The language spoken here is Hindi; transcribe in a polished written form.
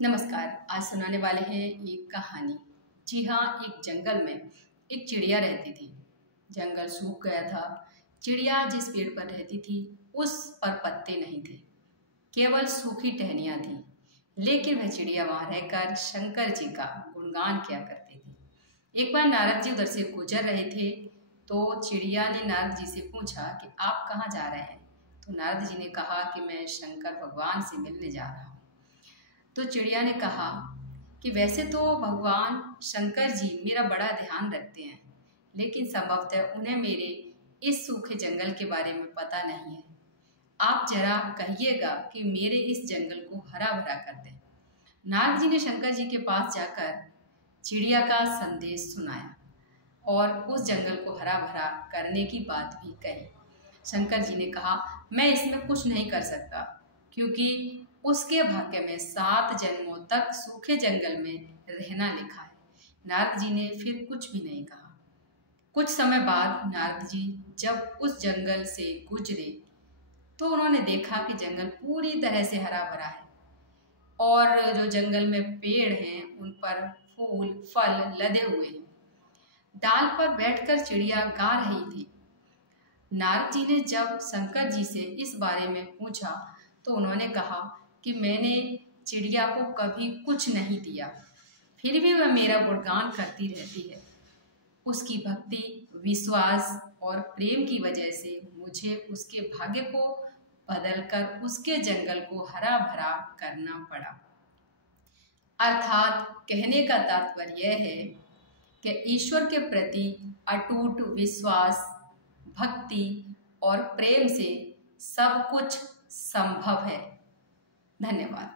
नमस्कार। आज सुनाने वाले हैं एक कहानी। जी हाँ, एक जंगल में एक चिड़िया रहती थी। जंगल सूख गया था। चिड़िया जिस पेड़ पर रहती थी उस पर पत्ते नहीं थे, केवल सूखी टहनियाँ थीं। लेकिन वह चिड़िया वहाँ रहकर शंकर जी का गुणगान किया करती थी। एक बार नारद जी उधर से गुजर रहे थे तो चिड़िया ने नारद जी से पूछा कि आप कहाँ जा रहे हैं। तो नारद जी ने कहा कि मैं शंकर भगवान से मिलने जा रहा हूँ। तो चिड़िया ने कहा कि वैसे तो भगवान शंकर जी मेरा बड़ा ध्यान रखते हैं, लेकिन संभवतः उन्हें मेरे इस सूखे जंगल के बारे में पता नहीं है। आप जरा कहिएगा कि मेरे इस जंगल को हरा भरा कर दें। नारद जी ने शंकर जी के पास जाकर चिड़िया का संदेश सुनाया और उस जंगल को हरा भरा करने की बात भी कही। शंकर जी ने कहा, मैं इसमें कुछ नहीं कर सकता, क्योंकि उसके भाग्य में 7 जन्मों तक सूखे जंगल में रहना लिखा है। नारद जी ने फिर कुछ भी नहीं कहा। कुछ समय बाद नारद जी जब उस जंगल से गुजरे तो उन्होंने देखा कि जंगल पूरी तरह से हरा भरा है और जो जंगल में पेड़ हैं उन पर फूल फल लदे हुए हैं। डाल पर बैठकर चिड़िया गा रही थी। नारद जी ने जब शंकर जी से इस बारे में पूछा तो उन्होंने कहा कि मैंने चिड़िया को कभी कुछ नहीं दिया, फिर भी वह मेरा गुणगान करती रहती है। उसकी भक्ति, विश्वास और प्रेम की वजह से मुझे उसके भाग्य को बदलकर उसके जंगल को हरा भरा करना पड़ा। अर्थात कहने का तात्पर्य यह है कि ईश्वर के प्रति अटूट विश्वास, भक्ति और प्रेम से सब कुछ संभव है। धन्यवाद।